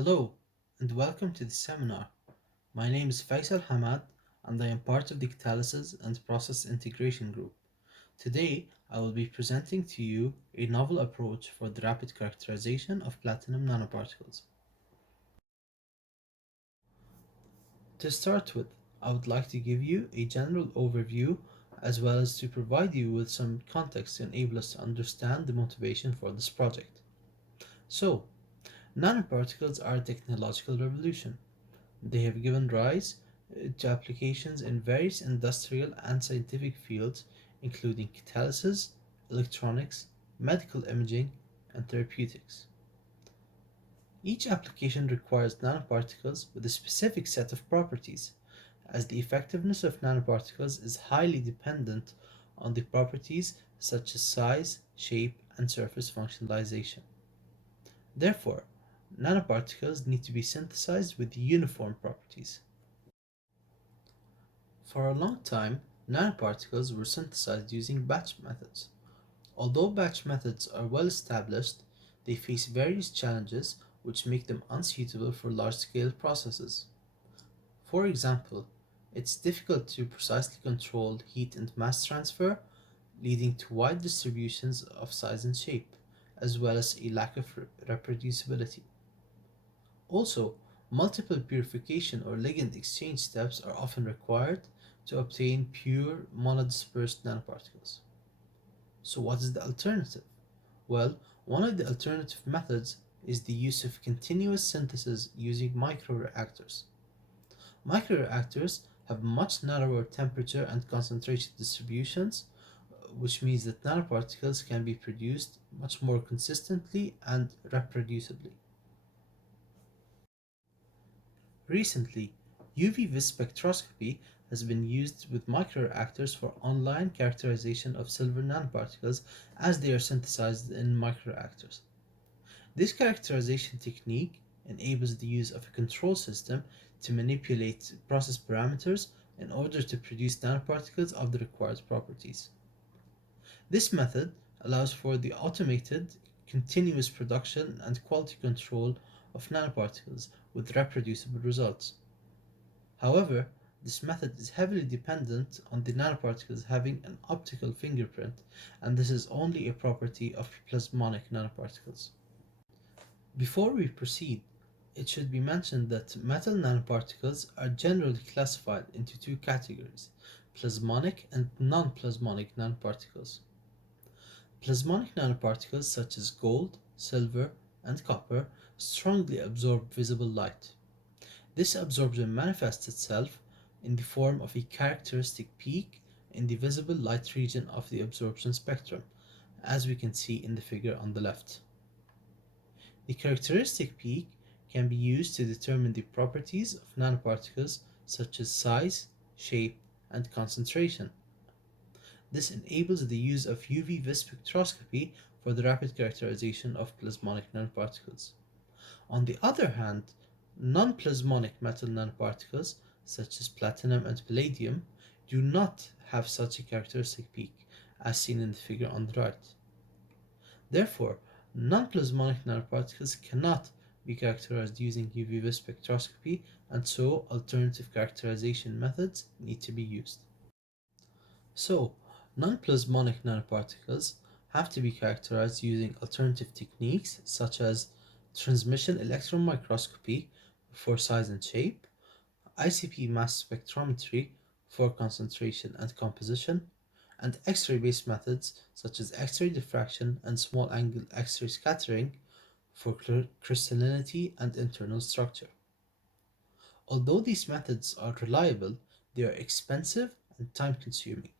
Hello, and welcome to the seminar. My name is Faisal Hamad, and I am part of the Catalysis and Process Integration Group. Today, I will be presenting to you a novel approach for the rapid characterization of platinum nanoparticles. To start with, I would like to give you a general overview as well as to provide you with some context to enable us to understand the motivation for this project. So, nanoparticles are a technological revolution. They have given rise to applications in various industrial and scientific fields, including catalysis, electronics, medical imaging, and therapeutics. Each application requires nanoparticles with a specific set of properties, as the effectiveness of nanoparticles is highly dependent on the properties such as size, shape, and surface functionalization. Therefore, nanoparticles need to be synthesized with uniform properties. For a long time, nanoparticles were synthesized using batch methods. Although batch methods are well established, they face various challenges which make them unsuitable for large scale processes. For example, it's difficult to precisely control heat and mass transfer, leading to wide distributions of size and shape, as well as a lack of reproducibility. Also, multiple purification or ligand exchange steps are often required to obtain pure monodispersed nanoparticles. So, what is the alternative? Well, one of the alternative methods is the use of continuous synthesis using microreactors. Microreactors have much narrower temperature and concentration distributions, which means that nanoparticles can be produced much more consistently and reproducibly. Recently, UV-vis spectroscopy has been used with microreactors for online characterization of silver nanoparticles as they are synthesized in microreactors. This characterization technique enables the use of a control system to manipulate process parameters in order to produce nanoparticles of the required properties. This method allows for the automated, continuous production and quality control of nanoparticles with reproducible results. However, this method is heavily dependent on the nanoparticles having an optical fingerprint, and this is only a property of plasmonic nanoparticles. Before we proceed, it should be mentioned that metal nanoparticles are generally classified into two categories: plasmonic and non plasmonic nanoparticles. Plasmonic nanoparticles such as gold, silver, and copper strongly absorb visible light. This absorption manifests itself in the form of a characteristic peak in the visible light region of the absorption spectrum, as we can see in the figure on the left. The characteristic peak can be used to determine the properties of nanoparticles such as size, shape, and concentration. This enables the use of UV-vis spectroscopy for the rapid characterization of plasmonic nanoparticles. On the other hand, non-plasmonic metal nanoparticles, such as platinum and palladium, do not have such a characteristic peak, as seen in the figure on the right. Therefore, non-plasmonic nanoparticles cannot be characterized using UV-vis spectroscopy, and so alternative characterization methods need to be used. So, non-plasmonic nanoparticles have to be characterized using alternative techniques such as transmission electron microscopy for size and shape, ICP mass spectrometry for concentration and composition, and X-ray based methods such as X-ray diffraction and small angle X-ray scattering for crystallinity and internal structure. Although these methods are reliable, they are expensive and time consuming,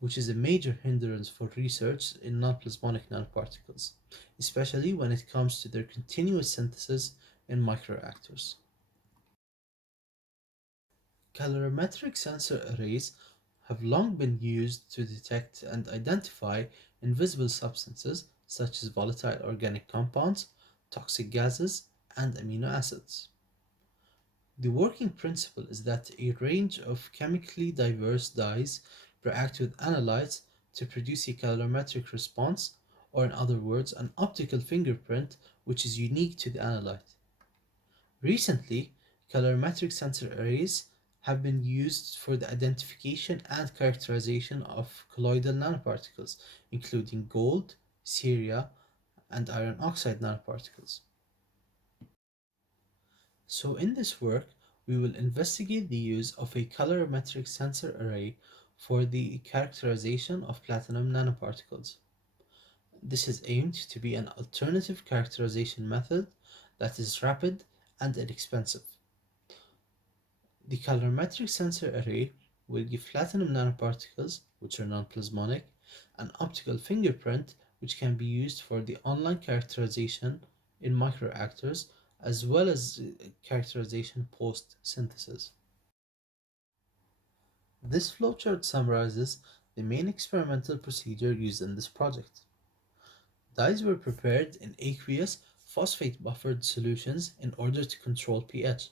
which is a major hindrance for research in non-plasmonic nanoparticles, especially when it comes to their continuous synthesis in microreactors. Calorimetric sensor arrays have long been used to detect and identify invisible substances such as volatile organic compounds, toxic gases, and amino acids. The working principle is that a range of chemically diverse dyes react with analytes to produce a calorimetric response, or in other words, an optical fingerprint which is unique to the analyte. Recently, colorimetric sensor arrays have been used for the identification and characterization of colloidal nanoparticles, including gold, ceria, and iron oxide nanoparticles. So, in this work, we will investigate the use of a colorimetric sensor array for the characterization of platinum nanoparticles. This is aimed to be an alternative characterization method that is rapid and inexpensive. The colorimetric sensor array will give platinum nanoparticles, which are non-plasmonic, an optical fingerprint which can be used for the online characterization in microreactors as well as characterization post-synthesis. This flowchart summarizes the main experimental procedure used in this project. Dyes were prepared in aqueous phosphate buffered solutions in order to control pH.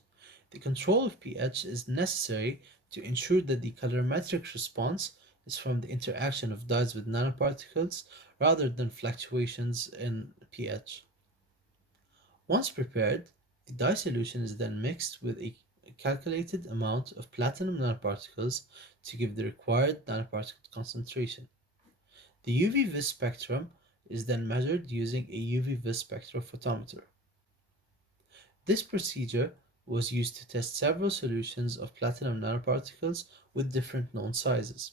The control of pH is necessary to ensure that the colorimetric response is from the interaction of dyes with nanoparticles rather than fluctuations in pH. Once prepared, the dye solution is then mixed with a calculated amount of platinum nanoparticles to give the required nanoparticle concentration. The UV vis spectrum is then measured using a UV vis spectrophotometer. This procedure was used to test several solutions of platinum nanoparticles with different known sizes.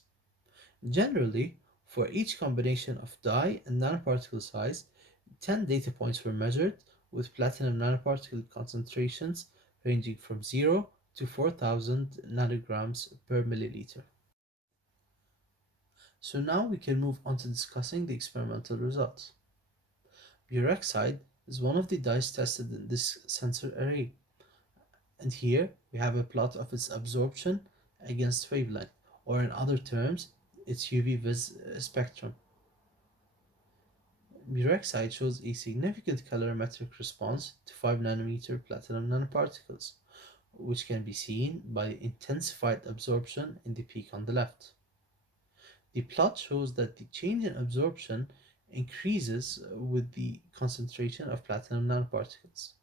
Generally, for each combination of dye and nanoparticle size, 10 data points were measured with platinum nanoparticle concentrations ranging from 0 to 4000 nanograms per milliliter. So now we can move on to discussing the experimental results. Urexide is one of the dyes tested in this sensor array, and here we have a plot of its absorption against wavelength, or in other terms, its UV vis spectrum. Urexide shows a significant colorimetric response to 5 nanometer platinum nanoparticles, which can be seen by intensified absorption in the peak on the left. The plot shows that the change in absorption increases with the concentration of platinum nanoparticles.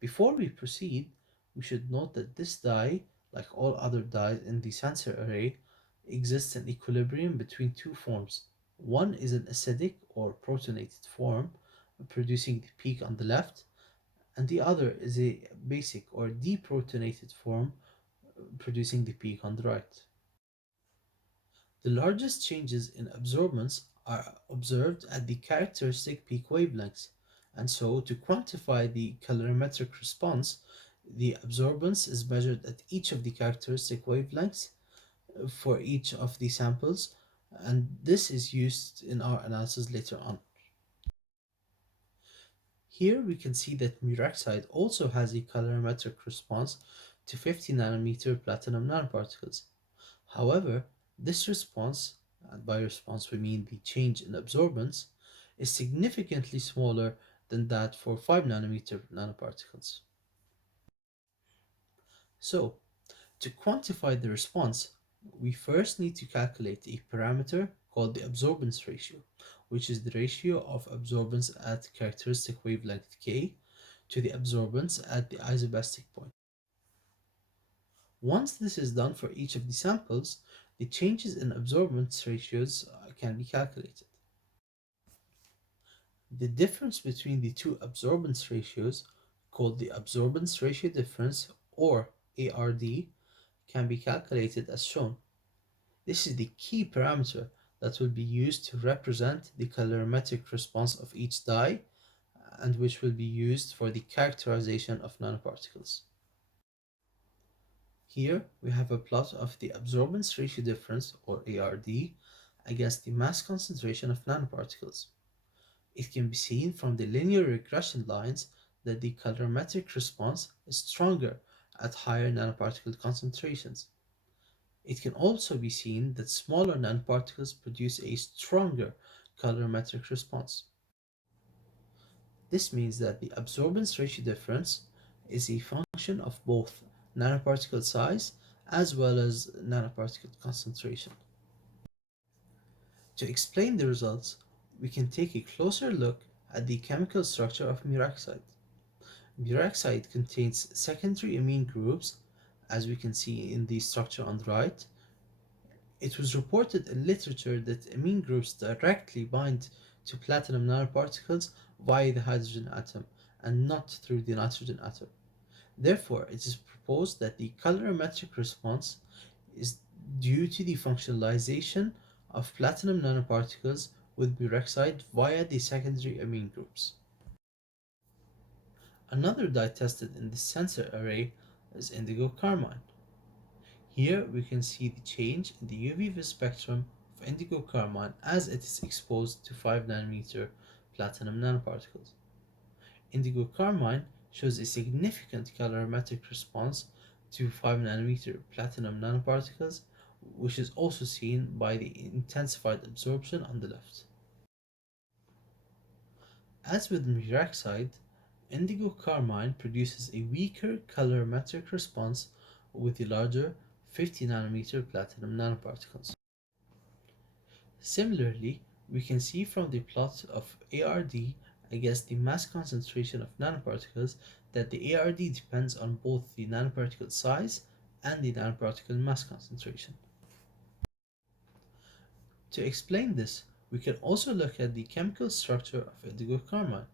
Before we proceed, we should note that this dye, like all other dyes in the sensor array, exists in equilibrium between two forms. One is an acidic or protonated form, producing the peak on the left, and the other is a basic or deprotonated form, producing the peak on the right. The largest changes in absorbance are observed at the characteristic peak wavelengths, and so to quantify the colorimetric response, the absorbance is measured at each of the characteristic wavelengths for each of the samples, and this is used in our analysis later on. Here we can see that murexide also has a colorimetric response to 50 nanometer platinum nanoparticles. However, this response, and by response we mean the change in absorbance, is significantly smaller than that for 5 nanometer nanoparticles. So, to quantify the response, we first need to calculate a parameter called the absorbance ratio, which is the ratio of absorbance at characteristic wavelength k to the absorbance at the isobastic point. Once this is done for each of the samples, the changes in absorbance ratios can be calculated. The difference between the two absorbance ratios, called the absorbance ratio difference or ARD, can be calculated as shown. This is the key parameter that will be used to represent the colorimetric response of each dye and which will be used for the characterization of nanoparticles. Here we have a plot of the absorbance ratio difference or ARD against the mass concentration of nanoparticles. It can be seen from the linear regression lines that the colorimetric response is stronger at higher nanoparticle concentrations. It can also be seen that smaller nanoparticles produce a stronger colorimetric response. This means that the absorbance ratio difference is a function of both nanoparticle size as well as nanoparticle concentration. To explain the results, we can take a closer look at the chemical structure of murexide. Peroxide contains secondary amine groups, as we can see in the structure on the right. It was reported in literature that amine groups directly bind to platinum nanoparticles via the hydrogen atom and not through the nitrogen atom. Therefore, it is proposed that the colorimetric response is due to the functionalization of platinum nanoparticles with peroxide via the secondary amine groups. Another dye tested in the sensor array is indigo carmine. Here we can see the change in the UV spectrum of indigo carmine as it is exposed to 5 nanometer platinum nanoparticles. Indigo carmine shows a significant colorimetric response to 5 nanometer platinum nanoparticles, which is also seen by the intensified absorption on the left. As with peroxide, indigo carmine produces a weaker colorimetric response with the larger 50 nanometer platinum nanoparticles. Similarly, we can see from the plot of ARD against the mass concentration of nanoparticles that the ARD depends on both the nanoparticle size and the nanoparticle mass concentration. To explain this, we can also look at the chemical structure of indigo carmine.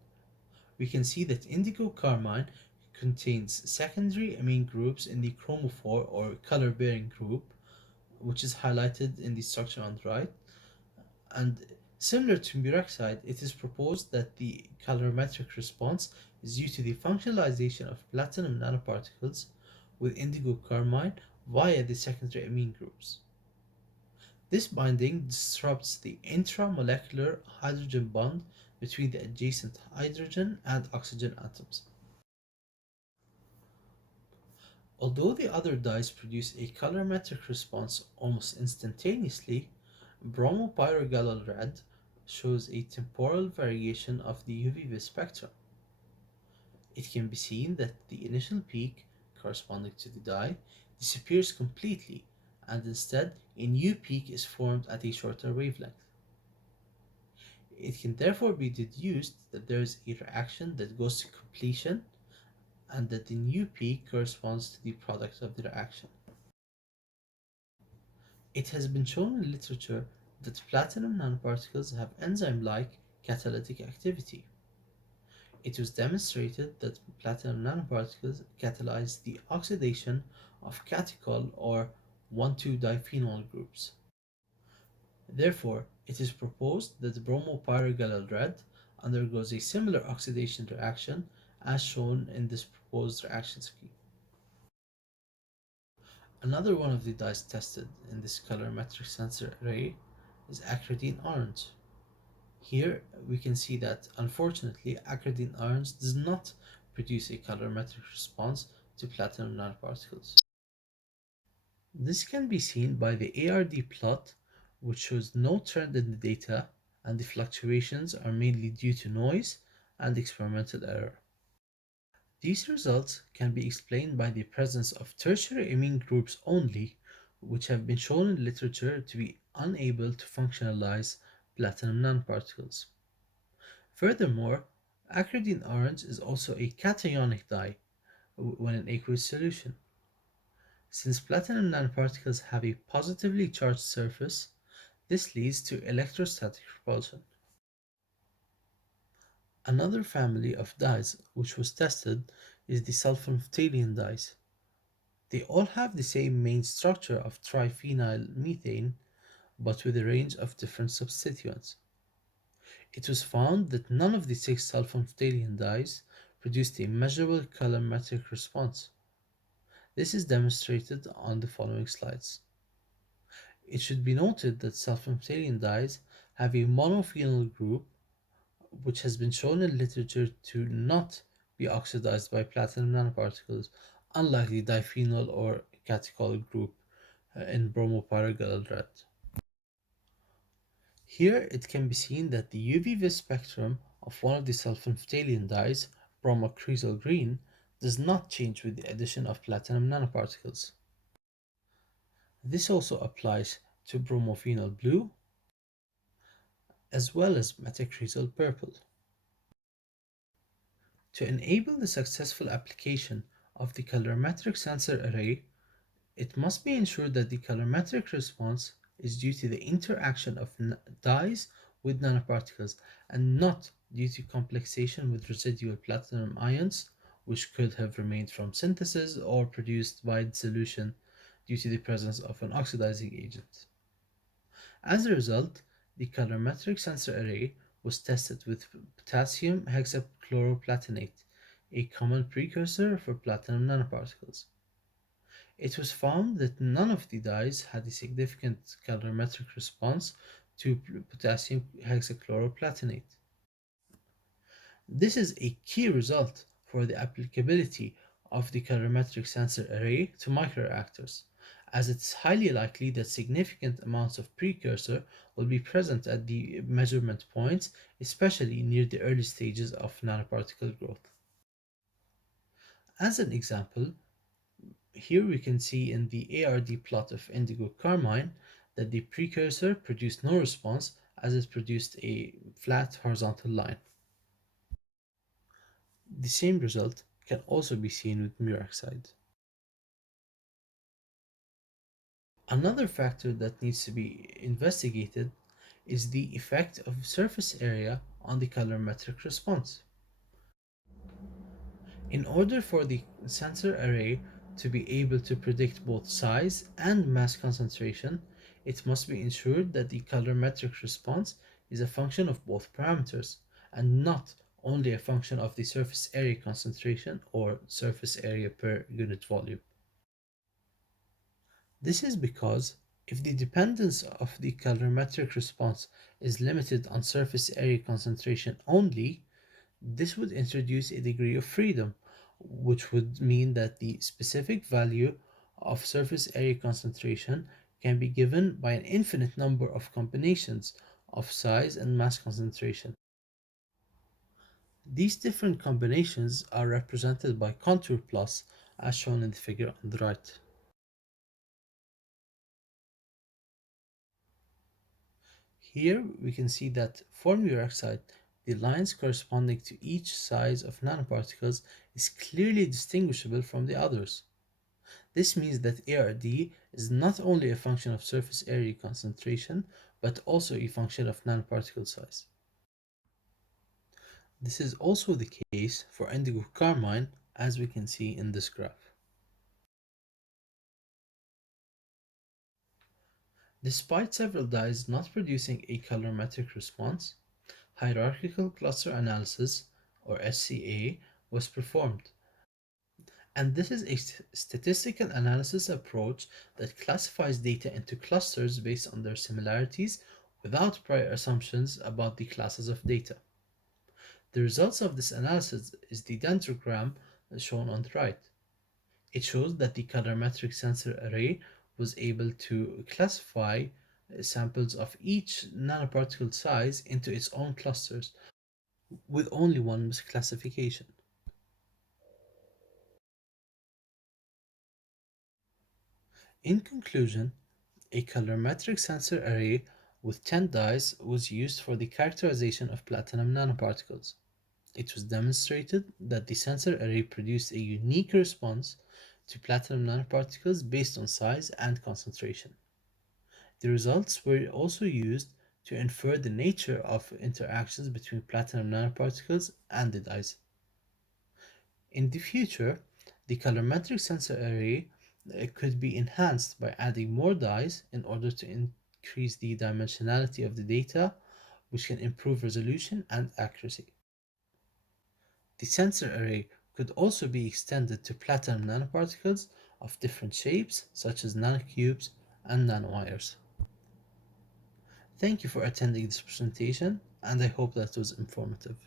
We can see that indigo carmine contains secondary amine groups in the chromophore or color bearing group, which is highlighted in the structure on the right. And similar to peroxide, it is proposed that the colorimetric response is due to the functionalization of platinum nanoparticles with indigo carmine via the secondary amine groups. This binding disrupts the intramolecular hydrogen bond between the adjacent hydrogen and oxygen atoms. Although the other dyes produce a colorimetric response almost instantaneously, bromopyrrolgalol red shows a temporal variation of the UV spectrum. It can be seen that the initial peak, corresponding to the dye, disappears completely, and instead a new peak is formed at a shorter wavelength. It can therefore be deduced that there is a reaction that goes to completion and that the new peak corresponds to the product of the reaction. It has been shown in literature that platinum nanoparticles have enzyme-like catalytic activity. It was demonstrated that platinum nanoparticles catalyze the oxidation of catechol or 1,2-diphenol groups. Therefore, it is proposed that bromopyrrolgalol red undergoes a similar oxidation reaction as shown in this proposed reaction scheme. Another one of the dyes tested in this colorimetric sensor array is acridine orange. Here we can see that unfortunately acridine orange does not produce a colorimetric response to platinum nanoparticles. This can be seen by the ARD plot, which shows no trend in the data, and the fluctuations are mainly due to noise and experimental error. These results can be explained by the presence of tertiary amine groups only, which have been shown in literature to be unable to functionalize platinum nanoparticles. Furthermore, acridine orange is also a cationic dye when in aqueous solution. Since platinum nanoparticles have a positively charged surface, this leads to electrostatic repulsion. Another family of dyes which was tested is the sulfonylurea dyes. They all have the same main structure of triphenyl methane, but with a range of different substituents. It was found that none of the six sulfonylurea dyes produced a measurable colorimetric response. This is demonstrated on the following slides. It should be noted that sulfonylurea dyes have a monophenyl group, which has been shown in literature to not be oxidized by platinum nanoparticles, unlike the diphenyl or catechol group in bromopyrrolgalol red. Here it can be seen that the UV spectrum of one of the sulfonylurea dyes, bromocresol green, does not change with the addition of platinum nanoparticles. This also applies to bromophenol blue as well as metacresol purple. To enable the successful application of the colorimetric sensor array, it must be ensured that the colorimetric response is due to the interaction of dyes with nanoparticles and not due to complexation with residual platinum ions, which could have remained from synthesis or produced by dissolution due to the presence of an oxidizing agent. As a result, the colorimetric sensor array was tested with potassium hexachloroplatinate, a common precursor for platinum nanoparticles. It was found that none of the dyes had a significant colorimetric response to potassium hexachloroplatinate. This is a key result for the applicability of the colorimetric sensor array to microreactors, as it's highly likely that significant amounts of precursor will be present at the measurement points, especially near the early stages of nanoparticle growth. As an example, here we can see in the ARD plot of indigo carmine that the precursor produced no response as it produced a flat horizontal line. The same result can also be seen with muraxide. Another factor that needs to be investigated is the effect of surface area on the colorimetric response. In order for the sensor array to be able to predict both size and mass concentration, it must be ensured that the colorimetric response is a function of both parameters and not only a function of the surface area concentration or surface area per unit volume. This is because if the dependence of the colorimetric response is limited on surface area concentration only, this would introduce a degree of freedom, which would mean that the specific value of surface area concentration can be given by an infinite number of combinations of size and mass concentration. These different combinations are represented by contour plots as shown in the figure on the right. Here we can see that for muraxide, the lines corresponding to each size of nanoparticles is clearly distinguishable from the others. This means that ARD is not only a function of surface area concentration, but also a function of nanoparticle size. This is also the case for indigo carmine, as we can see in this graph. Despite several dyes not producing a colorimetric response, hierarchical cluster analysis, or SCA, was performed. And this is a statistical analysis approach that classifies data into clusters based on their similarities without prior assumptions about the classes of data. The results of this analysis is the dendrogram shown on the right. It shows that the colorimetric sensor array was able to classify samples of each nanoparticle size into its own clusters with only one misclassification. In conclusion, a colorimetric sensor array with 10 dyes was used for the characterization of platinum nanoparticles. It was demonstrated that the sensor array produced a unique response to platinum nanoparticles based on size and concentration. The results were also used to infer the nature of interactions between platinum nanoparticles and the dyes. In the future, the colorimetric sensor array could be enhanced by adding more dyes in order to increase the dimensionality of the data, which can improve resolution and accuracy. The sensor array could also be extended to platinum nanoparticles of different shapes, such as nanocubes and nanowires. Thank you for attending this presentation, and I hope that was informative.